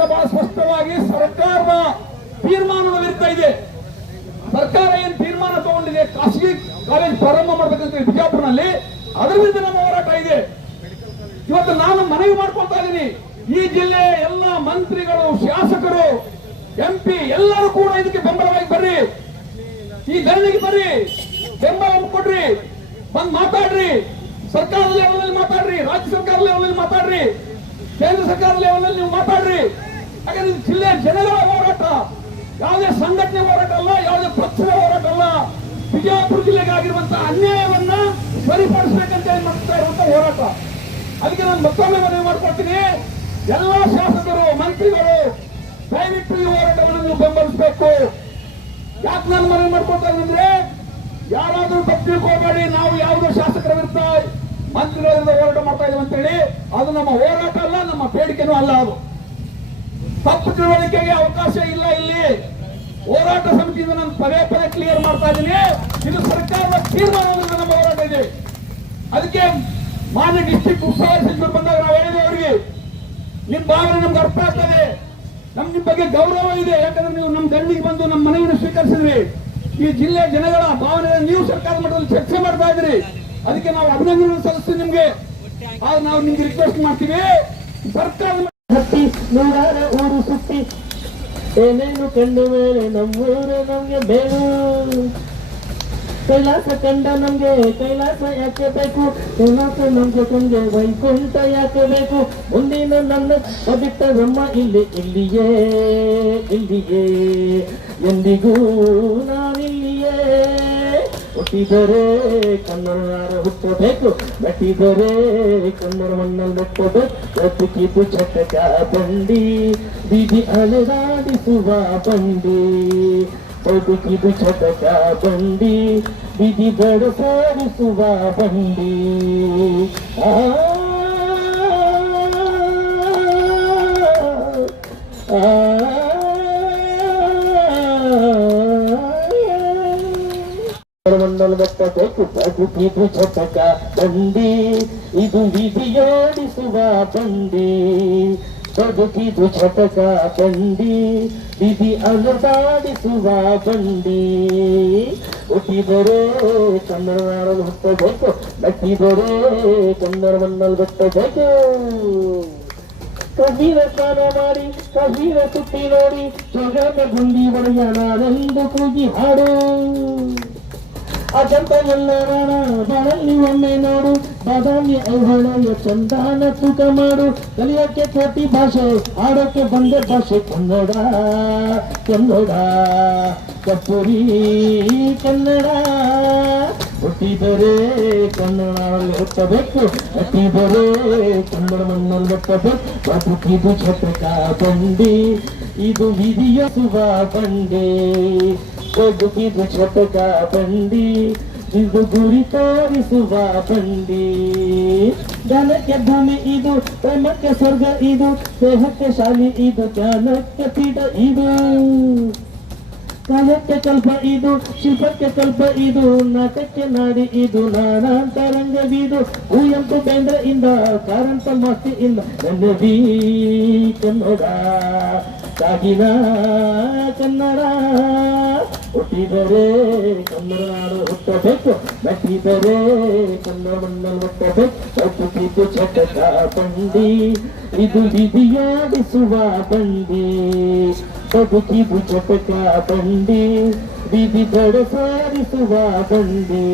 ಹೋರಾಟ ಬಹಳ ಸ್ಪಷ್ಟವಾಗಿ ಸರ್ಕಾರದ ತೀರ್ಮಾನದ ವಿರುದ್ಧ ಇದೆ. ಸರ್ಕಾರ ಏನ್ ತೀರ್ಮಾನ ತಗೊಂಡಿದೆ? ಖಾಸಗಿ ಕಾಲೇಜ್ ಪ್ರಾರಂಭ ಮಾಡಬೇಕಂತ ಬಿಜಾಪುರನಲ್ಲಿ, ಅದರ ವಿರುದ್ಧ ನಮ್ಮ ಹೋರಾಟ ಇದೆ. ಇವತ್ತು ನಾನು ಮನವಿ ಮಾಡ್ಕೊಳ್ತಾ ಇದ್ದೀನಿ. ಈ ಜಿಲ್ಲೆಯ ಎಲ್ಲ ಮಂತ್ರಿಗಳು, ಶಾಸಕರು ಎಂಪಿ ಎಲ್ಲರೂ ಕೂಡ ಇದಕ್ಕೆ ಬೆಂಬಲವಾಗಿ ಬರ್ರಿ. ಈ ಧರಣಿಗೆ ಬರ್ರಿ. ಬೆಂಬಲ ಕೊಡ್ರಿ. ಬಂದ್ ಮಾತಾಡ್ರಿ. ಸರ್ಕಾರದ ಲೆವೆಲ್ ಮಾತಾಡ್ರಿ. ರಾಜ್ಯ ಸರ್ಕಾರ ಲೆವೆಲ್ ಮಾತಾಡ್ರಿ. ಕೇಂದ್ರ ಸರ್ಕಾರ ಲೆವೆಲ್ ನೀವು ಮಾತಾಡ್ರಿ. ಇದು ಜಿಲ್ಲೆಯ ಜನಗಳ ಹೋರಾಟ ಯಾವುದೇ ಸಂಘಟನೆ ಹೋರಾಟ ಅಲ್ಲ, ಯಾವುದೇ ಪಕ್ಷದ ಹೋರಾಟ ಅಲ್ಲ. ಬಿಜಾಪುರ ಜಿಲ್ಲೆಗೆ ಆಗಿರುವಂತಹ ಅನ್ಯಾಯವನ್ನ ಸರಿಪಡಿಸಬೇಕಂತ ಏನ್ ಮಾಡ್ತಾ ಇರುವಂತಹ ಹೋರಾಟ. ಅದಕ್ಕೆ ನಾನು ಮತ್ತೊಮ್ಮೆ ಮನವಿ ಮಾಡ್ಕೊಳ್ತೀನಿ. ಎಲ್ಲ ಶಾಸಕರು, ಮಂತ್ರಿಗಳು, ದಯವಿಟ್ಟು ಈ ಹೋರಾಟವನ್ನು ನೀವು ಬೆಂಬಲಿಸಬೇಕು. ಯಾಕೆ ನಾನು ಮನವಿ ಮಾಡ್ಕೊಳ್ತಾ ಇದ್ರೆ ಯಾರಾದ್ರೂ ತಪ್ಪು ಹೋಗಬೇಡಿ ನಾವು ಯಾವುದೋ ಶಾಸಕರ ವಿರುದ್ಧ ಮಂತ್ರಿಗಳ ವಿರುದ್ಧ ಹೋರಾಟ ಮಾಡ್ತಾ ಇದೀವಿ ಅಂತೇಳಿ. ಅದು ನಮ್ಮ ಹೋರಾಟ ಅಲ್ಲ, ನಮ್ಮ ಬೇಡಿಕೆನೂ ಅಲ್ಲ ಅದು. ತಪ್ಪು ತಿಳುವಳಿಕೆಗೆ ಅವಕಾಶ ಇಲ್ಲ ಇಲ್ಲಿ. ಹೋರಾಟ ಸಮಿತಿಯಿಂದ ನಾನು ಪದೇ ಪದೇ ಕ್ಲಿಯರ್ ಮಾಡ್ತಾ ಇದ್ದೀನಿ. ಇದು ಸರ್ಕಾರದ ತೀರ್ಮಾನದಿಂದ ನಮ್ಮ ಹೋರಾಟ ಇದೆ. ಅದಕ್ಕೆ ಮಾನ್ಯ ಡಿಸ್ಟಿಕ್ ಉಸ್ತುವಾರಿ ಸಚಿವರು ಬಂದಾಗ ನಾವು ಹೇಳಿದೆ ಅವರಿಗೆ, ನಿಮ್ ಭಾವನೆ ನಮ್ಗೆ ಅರ್ಥ ಆಗ್ತದೆ. ನಮ್ ನಿಮ್ ಬಗ್ಗೆ ಗೌರವ ಇದೆ. ಯಾಕಂದ್ರೆ ನೀವು ನಮ್ಮ ದಂಡಿಗೆ ಬಂದು ನಮ್ಮ ಮನವಿಯನ್ನು ಸ್ವೀಕರಿಸಿದ್ರಿ. ಈ ಜಿಲ್ಲೆಯ ಜನಗಳ ಭಾವನೆ ನೀವು ಸರ್ಕಾರ ಮಟ್ಟದಲ್ಲಿ ಚರ್ಚೆ ಮಾಡ್ತಾ ಇದ್ರಿ ಅದಕ್ಕೆ ನಾವು ಅಭಿನಂದನೆ ಸಲ್ಲಿಸ್ತೀವಿ ನಿಮ್ಗೆ. ನಾವು ನಿಮ್ಗೆ ರಿಕ್ವೆಸ್ಟ್ ಮಾಡ್ತೀವಿ. ಸರ್ಕಾರದ ಹತ್ತಿ, ನೂರಾರ ಊರು ಸುತ್ತಿ. ಏನೇನು ಕಂಡು ಮೇಲೆ ನಮ್ಮೂರು ನಮ್ಗೆ ಬೇರು ಕೈಲಾಸ ಕಂಡ ನಮ್ಗೆ, ಕೈಲಾಸ ಯಾಕೆ ಬೇಕು? ಕೈಲಾಸ ನಮ್ಗೆ ತಂಗೆ ವೈಕುಂಠ ಯಾಕೆ ಬೇಕು? ಮುಂದಿನ ನನ್ನ ಬಿಟ್ಟ ನಮ್ಮ ಇಲ್ಲಿ, ಇಲ್ಲಿಯೇ ಇಲ್ಲಿಯೇ. ಎಂದಿಗೂ ನಾನಿಲ್ಲಿಯೇ. ಹುಟ್ಟಿದರೆ ಕನ್ನಡ ಹುಟ್ಟಬೇಕು ಮೆಟ್ಟಿದರೆ ಕನ್ನಡ ಮಣ್ಣಲ್ಲಿ ಮೆಟ್ಟಬೇಕು ಬದುಕಿದು ಚಟಕ ಬಂಡಿ ಬೀದಿ ಅಲೆದಾಡಿಸುವ ಬಂಡಿ ಬದುಕಿದು ಚಟಕ ಬಂಡಿ ಬೀದಿ ಬಡಸಾಡಿಸುವ ಬಂಡಿ ಆ ಮಂಡಲ ಬೆಟ್ಟಬೇಕು ಬದುಕಿದು ಚಟಕ ಬಂಡಿ ಇದು ವಿಧಿಯೋಡಿಸುವ ಬಂಡಿ ಬದುಕಿದು ಚಟಕ ಬಂಡಿ ವಿಧಿ ಅನುದಾಡಿಸುವ ಬಂಡಿ ಹುಟ್ಟಿದರೆ ಕನ್ನಡ ನಾಡಲು ಹುಟ್ಟಬೇಕು ಮೆಟ್ಟಿದರೆ ಕನ್ನಡ ಮಣ್ಣಲ್ಲಿ ಬೆಟ್ಟಬೇಕು ಕಬೀರ ಸ್ನಾನ ಮಾಡಿ ಕಬೀರ ಸುತ್ತಿ ನೋಡಿ ಜಗದ ಗುಂಡಿ ಒಡೆಯ ನಾನೆಂದು ಕೂಗಿ ಹಾಡು ಅಜಂತ ಎಲ್ಲ ರಾಣ ಬಾಳಲ್ಲಿ ಒಮ್ಮೆ ನೋಡು. ಬಾದಾಮಿ ಐಹೊಳೆಯ ಚಂದಾನ ತೂಕ ಮಾಡು. ಕಲಿಯೋಕೆ ಕೋಟಿ ಭಾಷೆ ಆಡೋಕೆ ಬಂದೆ ಭಾಷೆ ಕನ್ನಡ ಕನ್ನಡ. ಕಪ್ಪುರಿ ಕನ್ನಡ, ಹುಟ್ಟಿದರೆ ಕನ್ನಡ ಹುಟ್ಟಬೇಕು ಹುಟ್ಟಿದರೆ ಕನ್ನಡ ಮಣ್ಣಲ್ಲಿ ಹುಟ್ಟಬೇಕು ಬದುಕಿದು ಛತ್ರಕ ಬಂಡಿ. ಇದು ವಿಧಿಯಸುವ ಬಂಡೆ ಬದುಕಿದು ಚಟಕ ಬಂಡಿ, ಇದು ಗುರಿ ತೋರಿಸುವ ಬಂಡಿ. ಜ್ಞಾನಕ್ಕೆ ಭೂಮಿ ಇದು, ಪ್ರೇಮಕ್ಕೆ ಸ್ವರ್ಗ ಇದು, ದೇಹಕ್ಕೆ ಶಾಲಿ ಇದು ಜ್ಞಾನಕ್ಕೆ ಪೀಠ ಇದು. ಕಾಲಕ್ಕೆ ಕಲ್ಪ ಇದು, ಶಿಲ್ಪಕ್ಕೆ ಕಲ್ಪ ಇದು, ನಾಟಕ್ಕೆ ನಾಡಿ ಇದು ನಾನಾಂತರಂಗವಿದು ಹೂಯಂತು ಬೇಂದ್ರ ಇಂದ ಕಾರಂತ ಮಾಸ್ತಿ ಇಂದ ಕನ್ನಡ ಕಾಗಿನ ಕನ್ನಡ ಹುಟ್ಟಿದರೆ ಕನ್ನಡ ನಾಡು ಹುಟ್ಟಬೇಕು ಮೆಟ್ಟಿದರೆ ಕನ್ನಡ ಮಣ್ಣಲ್ಲಿ ಹುಟ್ಟಬೇಕು ಹುಟ್ಟಿದ್ದು ಚಟಕ ಬಂಡಿ ಇದು ವಿಧಿಯಾಡಿಸುವ ಬಂಡಿ ಬದುಕಿದು ಚಟಕ ಬಂಡಿ ವಿಧಿ ಬಡ ಸಾರಿಸುವ ಬಂಡಿ